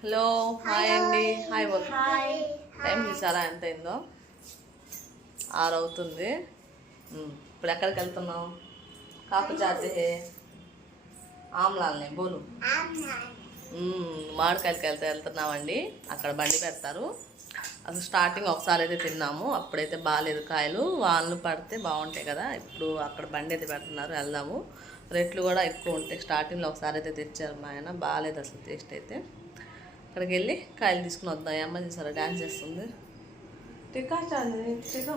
Hello hi అండి. Hi బోల్ time చూసారా? ఎంత అయిందో ఆరు అవుతుంది ఇప్పుడు ఎక్కడికి వెళ్తున్నావు? కాపు జాతి ఆమ్లాల్ని బోలు మామిడికాయలకి వెళ్తే వెళ్తున్నామండి. అక్కడ బండి పెడతారు. అసలు స్టార్టింగ్ ఒకసారి అయితే తిన్నాము. అప్పుడైతే బాగాలేదు కాయలు. వాళ్ళు పడితే బాగుంటాయి కదా. ఇప్పుడు అక్కడ బండి అయితే పెడుతున్నారు. వెళ్దాము. రేట్లు కూడా ఎక్కువ ఉంటాయి. స్టార్టింగ్లో ఒకసారి అయితే తెచ్చారు మా ఆయన. బాగాలేదు అసలు టేస్ట్ అయితే. అక్కడికి వెళ్ళి కాయలు తీసుకుని వద్దాం. ఈ అమ్మ చూసారా డ్యాన్స్ చేస్తుంది. టికా చాంది టికా.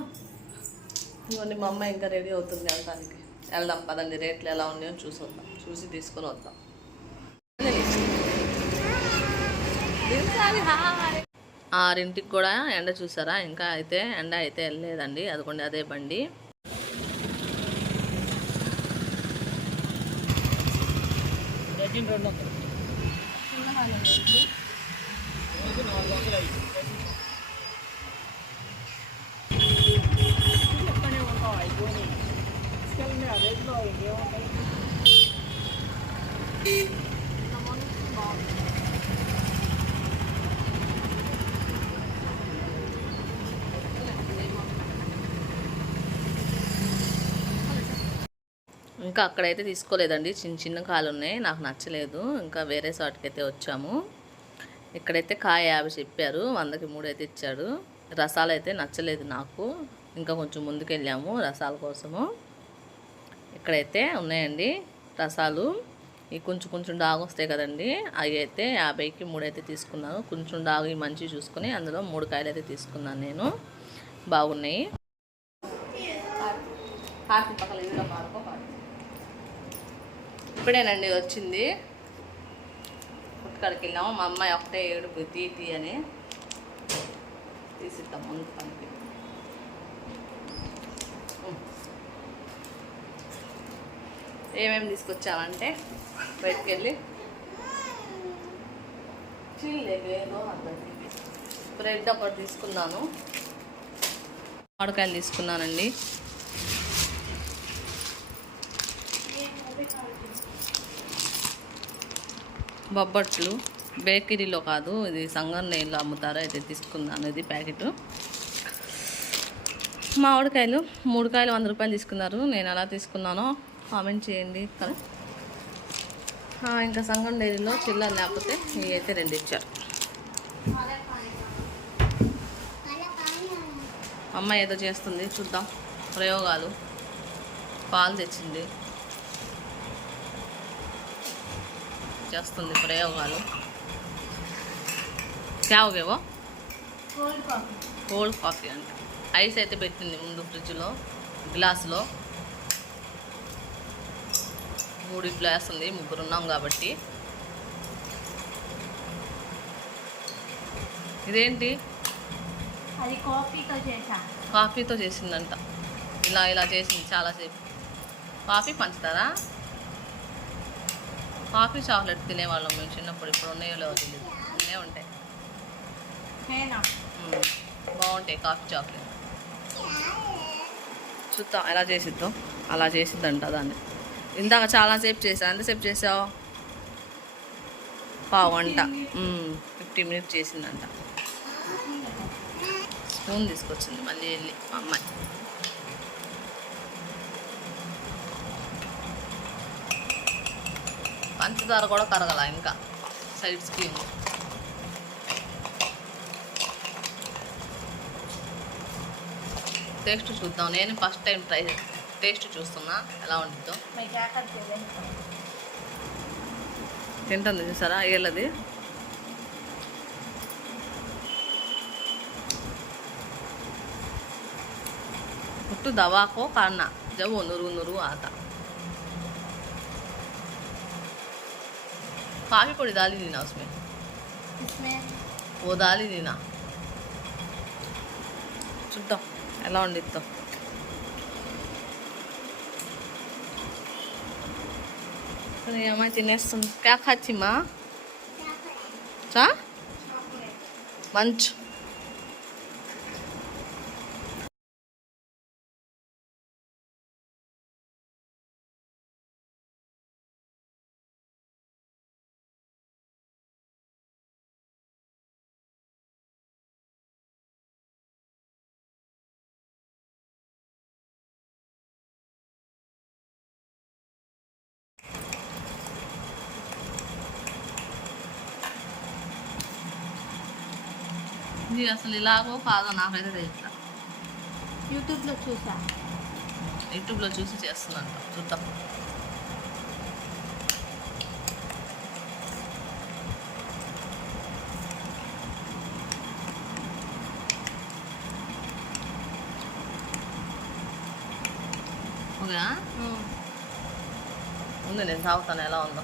మా అమ్మ ఇంకా రెడీ అవుతుంది వెళ్ళడానికి వెళ్దాం పదండి. రేట్లు ఎలా ఉన్నాయో చూసి వద్దాం. చూసి తీసుకొని వద్దాం. ఆరింటికి కూడా ఎండ చూసారా? ఇంకా అయితే ఎండ అయితే వెళ్ళలేదండి. అదిగోండి అదే బండి. ఇంకా అక్కడైతే తీసుకోలేదండి. చిన్న చిన్న కాలు ఉన్నాయి నాకు నచ్చలేదు. ఇంకా వేరే చోటుకి అయితే వచ్చాము. ఇక్కడైతే కాయ యాభై చెప్పారు. వందకి మూడు అయితే ఇచ్చాడు. రసాలు అయితే నచ్చలేదు నాకు. ఇంకా కొంచెం ముందుకు వెళ్ళాము రసాల కోసము. ఇక్కడైతే ఉన్నాయండి రసాలు. ఈ కొంచెం కొంచెం డాగు వస్తాయి కదండి. అవి అయితే యాభైకి మూడు అయితే తీసుకున్నాను. కొంచెం డాగు ఈ మంచివి చూసుకొని అందులో మూడు కాయలు అయితే తీసుకున్నాను నేను. బాగున్నాయి. ఇప్పుడేనండి వచ్చింది. పుట్టుకాడికి వెళ్ళాము మా అమ్మాయి ఒకటే ఏడుపు తీ అని. తీసిద్దాం ముందు పని. ఏమేమి తీసుకొచ్చామంటే బయటికి వెళ్ళి బ్రెడ్ ఒకటి తీసుకున్నాను. మామిడికాయలు తీసుకున్నానండి. బొబ్బట్లు. బేకరీలో కాదు ఇది సంగం నెయ్యిలో అమ్ముతారు? అయితే తీసుకున్నాను ఇది ప్యాకెట్. మామిడికాయలు మూడు కాయలు వంద రూపాయలు తీసుకున్నారు. నేను ఎలా తీసుకున్నానో కామెంట్ చేయండి. ఇంకా సంగం డైరీలో చిల్లర లేకపోతే ఇవి అయితే రెండు ఇచ్చారు. అమ్మ ఏదో చేస్తుంది చూద్దాం. ప్రయోగాలు. పాలు తెచ్చింది. చేస్తుంది ప్రయోగాలు. క్యావుగేవో కోల్డ్ కాఫీ అంట. ఐస్ అయితే పెట్టింది ముందు ఫ్రిడ్జ్లో గ్లాసులో. మూడు గ్లాస్ ఉంది ముగ్గురు ఉన్నాం కాబట్టి. ఇదేంటి? అది కాఫీతో చేసా కాఫీతో చేసిందంట. ఇలా ఇలా చేసింది చాలాసేపు. కాఫీ పంచుతారా? కాఫీ చాక్లెట్ తినేవాళ్ళం మేము చిన్నప్పుడు ఇప్పుడు ఉన్నాయో లేవో తెలియదు అన్నీ ఉంటాయి. బాగుంటాయి కాఫీ చాక్లెట్. చూద్దాం ఎలా చేసిద్దాం. అలా చేసిద్దంట దాన్ని. ఇందాక చాలాసేపు చేసావు ఎంతసేపు చేసావు పావు గంట. ఫిఫ్టీ మినిట్స్ చేసిందంట. స్పూన్ తీసుకొచ్చింది మళ్ళీ వెళ్ళి మా అమ్మాయి. పంచదార కూడా కరగల ఇంకా. సైడ్స్కి ఉంది టేస్ట్ చూద్దాం. నేను ఫస్ట్ టైం ట్రై చేస్తాను టేస్ట్ చూస్తున్నా. ఎలా ఉండిద్దో తింటుంది చూసారా ఏళ్ళది? పుట్టు దవాకో కన్న జవ్వు నురుగు నురుగు ఆత కాఫీ పొడి దాలి తినా ఉస్మే. ఓ దాలి తినా. చూద్దాం ఎలా ఉండిద్దాం సరే అమ్మాయి తినేస్తుంది క్యా ఖాచి మా చా మంచు ఇది అసలు ఇలాగో కాదో నాకైతే తెలియట్లా యూట్యూబ్లో చూసా. యూట్యూబ్లో చూసి చేస్తుందంట. చూద్దాం. ఓకేనా? ఉంది నేను తాగుతాను. ఎలా ఉందో?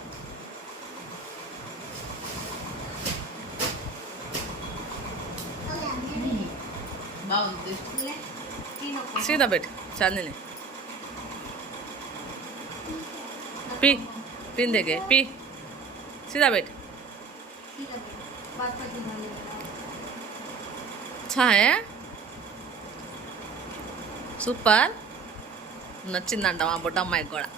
కోల్డ్ కాఫీ అంట బాగుంది సీదా పెట్టు చాందిని పీ పిందెకే పీ సీదా పెట్టు ఛాయ్ సూపర్ నచ్చిందంట మా బుడ్డ అమ్మాయికి కూడా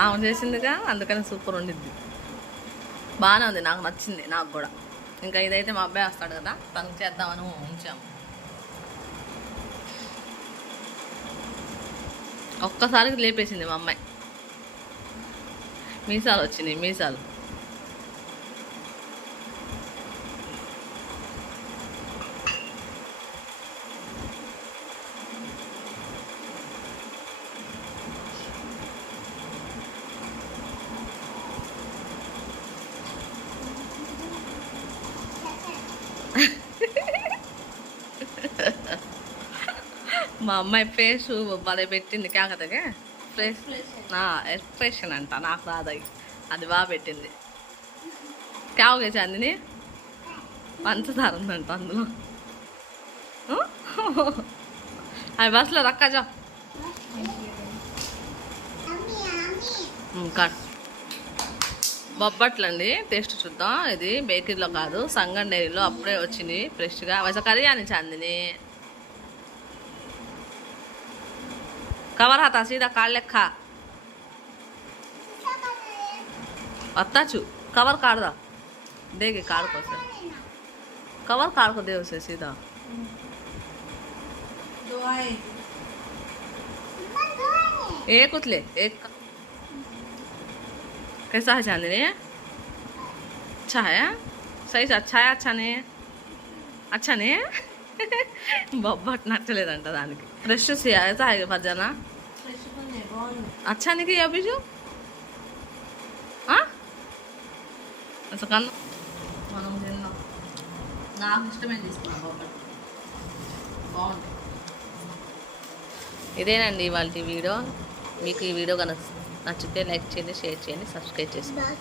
ఆమె చేసిందిగా అందుకని సూపర్ ఉండిద్ది. బాగానే ఉంది నాకు నచ్చింది నాకు కూడా. ఇంకా ఇదైతే మా అబ్బాయి వస్తాడు కదా తనకు చేద్దామని ఉంచాము ఒక్కసారికి లేపేసింది మా అమ్మాయి. మీసాలు వచ్చినాయి మీసాలు. మా అమ్మాయి ఫేస్ భలే పెట్టింది కాకతగా ఫేస్ ఎక్స్ప్రెషన్ అంట నాకు రాదది అది బాగా పెట్టింది. కావుగా చందిని? పంచదార ఉందంట అందులో. అవి బస్సులో రక్కజా కట్ బొబ్బట్లు అండి టేస్ట్ చూద్దాం. ఇది బేకరీలో కాదు సంగం డైరీలో అప్పుడే వచ్చింది ఫ్రెష్గా. వైసా కర్రీ అని చాందిని. కవర్ హాతా సీదా కాళ్ళ లెక్క వస్తాచు కవర్ కాడదా దేగి కాడుకోసే కవర్ కాడుకో దేవసే సీదా दो आए एक उतले एक कैसा है चांदनी अच्छा है सही से अच्छा है अच्छा नहीं है अच्छा नहीं है బొబ్బట్ నచ్చలేదంట దానికి ఫ్రెష్ అయితే है फरजाना फ्रेश बने बहुत अच्छा नहीं किया बीजू हाँ అసలు కన్నా మనం తిన్నాం నాకు ఇష్టమే తీసుకున్నాం బొబ్బట్ బాగుంది ఇదేనండి ఇవాళ వీడియో మీకు ఈ వీడియో కనుక నచ్చితే లైక్ చేయండి షేర్ చేయండి సబ్స్క్రైబ్ చేసుకోండి